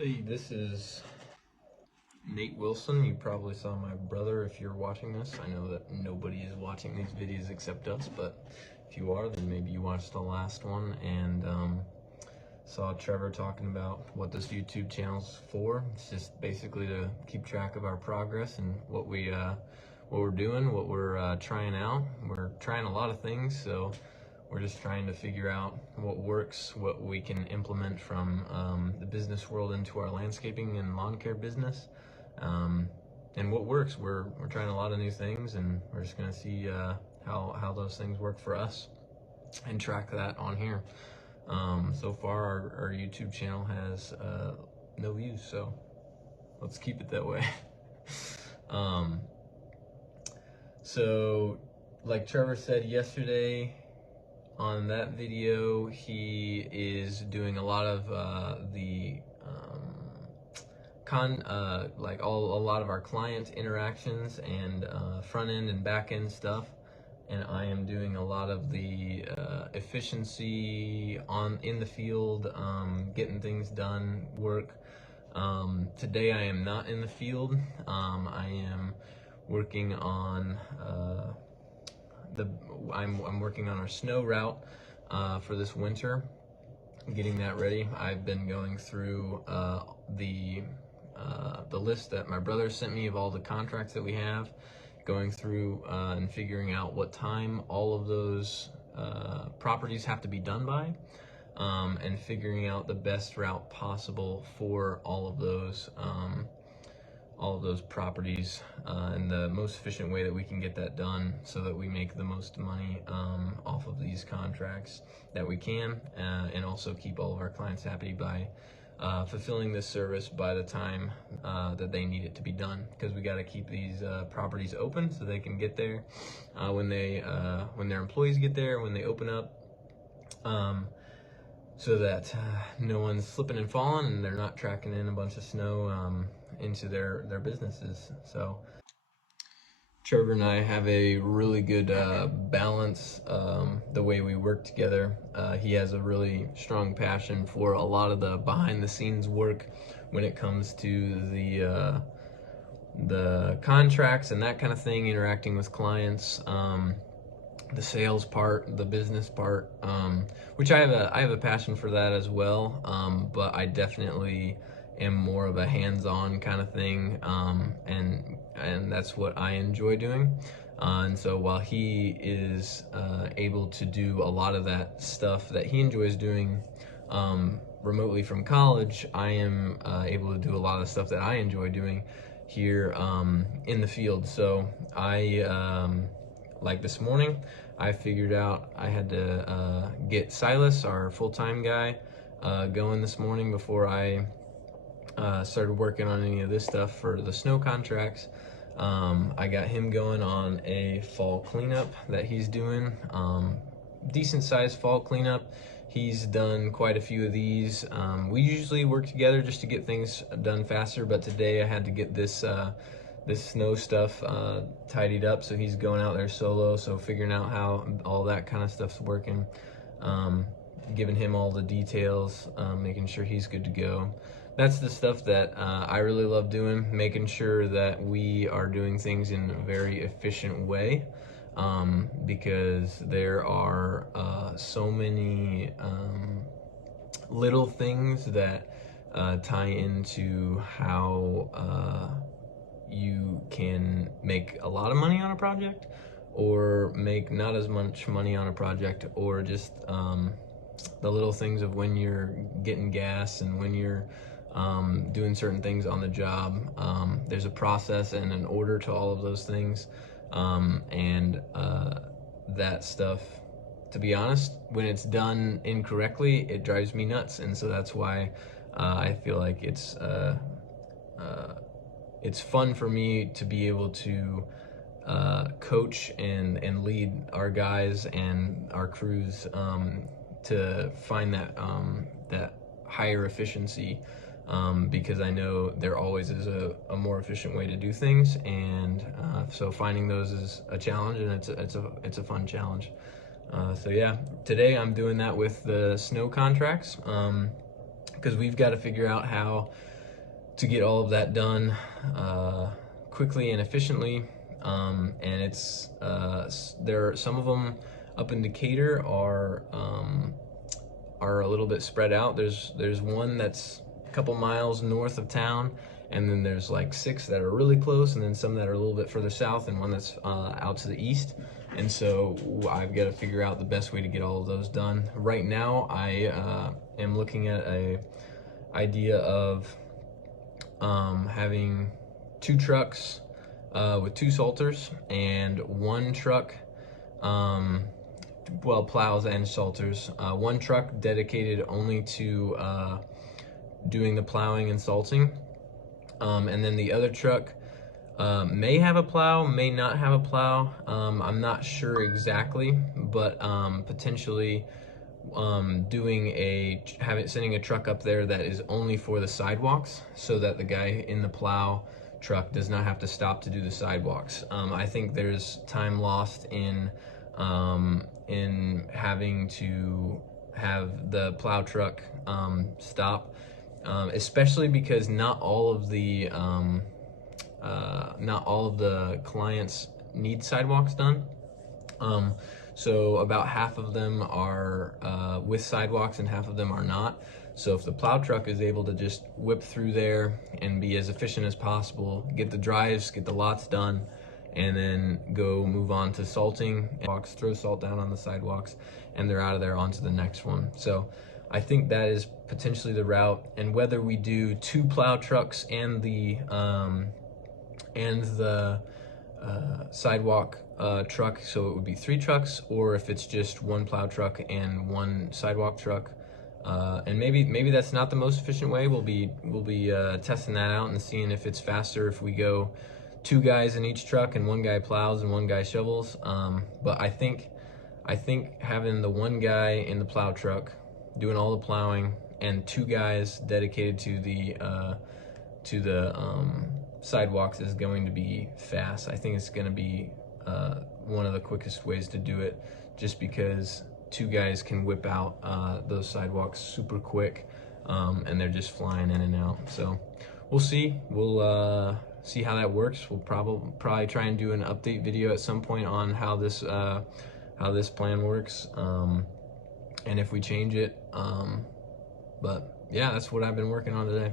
Hey, this is Nate Wilson. You probably saw my brother if you're watching this. I know that nobody is watching these videos except us, but if you are, then maybe you watched the last one and saw Trevor talking about what this YouTube channel's for. It's just basically to keep track of our progress and what we're doing, what we're trying out. We're trying a lot of things, so we're just trying to figure out what works, what we can implement from the business world into our landscaping and lawn care business, and what works. We're trying a lot of new things, and we're just gonna see how those things work for us and track that on here. So far, our YouTube channel has no views, so let's keep it that way. So, like Trevor said yesterday, on that video, he is doing a lot of a lot of our client interactions and front end and back end stuff, and I am doing a lot of the efficiency in the field, getting things done work. Today I am not in the field. I am working on I'm working on our snow route for this winter, getting that ready. I've been going through the list that my brother sent me of all the contracts that we have, going through and figuring out what time all of those properties have to be done by, and figuring out the best route possible for all of those properties, and the most efficient way that we can get that done so that we make the most money off of these contracts that we can, and also keep all of our clients happy by fulfilling this service by the time that they need it to be done, because we got to keep these properties open so they can get there when their employees get there, when they open up, so that no one's slipping and falling and they're not tracking in a bunch of snow into their businesses. So Trevor and I have a really good balance, the way we work together. He has a really strong passion for a lot of the behind the scenes work when it comes to the contracts and that kind of thing, interacting with clients, the sales part, the business part, which I have a passion for that as well, but I definitely am more of a hands-on kind of thing, and that's what I enjoy doing. And so while he is able to do a lot of that stuff that he enjoys doing remotely from college, I am able to do a lot of the stuff that I enjoy doing here in the field. So like this morning, I figured out I had to get Silas, our full-time guy, going this morning before I started working on any of this stuff for the snow contracts. I got him going on a fall cleanup that he's doing, decent sized fall cleanup. He's done quite a few of these. We usually work together just to get things done faster, but today I had to get this snow stuff tidied up, so he's going out there solo, so figuring out how all that kind of stuff's working, giving him all the details, making sure he's good to go. That's the stuff that I really love doing, making sure that we are doing things in a very efficient way, because there are so many little things that tie into how you can make a lot of money on a project, or make not as much money on a project, or just the little things of when you're getting gas and when you're doing certain things on the job. There's a process and an order to all of those things, and that stuff, to be honest, when it's done incorrectly, it drives me nuts. And so that's why I feel like it's fun for me to be able to coach and lead our guys and our crews to find that higher efficiency, because I know there always is a more efficient way to do things, and so finding those is a challenge, and it's a fun challenge. So yeah, today I'm doing that with the snow contracts. because we've got to figure out how to get all of that done quickly and efficiently. And it's there. Some of them up in Decatur are a little bit spread out. There's one that's a couple miles north of town, and then there's like 6 that are really close, and then some that are a little bit further south, and one that's out to the east. And so I've got to figure out the best way to get all of those done. Right now, I am looking at a idea of having 2 trucks with 2 salters, and 1 truck, well, plows and salters. 1 truck dedicated only to doing the plowing and salting, and then the other truck may have a plow, may not have a plow. I'm not sure exactly, but potentially sending a truck up there that is only for the sidewalks, so that the guy in the plow truck does not have to stop to do the sidewalks. I think there's time lost in having to have the plow truck stop, especially because not all of the clients need sidewalks done. So about half of them are with sidewalks and half of them are not. So if the plow truck is able to just whip through there and be as efficient as possible, get the drives, get the lots done, and then go move on to salting, throw salt down on the sidewalks, and they're out of there onto the next one. So I think that is potentially the route. And whether we do 2 plow trucks and the sidewalk truck, so it would be 3 trucks, or if it's just 1 plow truck and 1 sidewalk truck, and maybe that's not the most efficient way. We'll be testing that out and seeing if it's faster if we go 2 guys in each truck and 1 guy plows and 1 guy shovels. But I think having the 1 guy in the plow truck doing all the plowing and 2 guys dedicated to the sidewalks is going to be fast. I think it's going to be one of the quickest ways to do it, just because 2 guys can whip out those sidewalks super quick, and they're just flying in and out. So we'll see. We'll see how that works. We'll probably try and do an update video at some point on how this plan works, and if we change it. But yeah, that's what I've been working on today.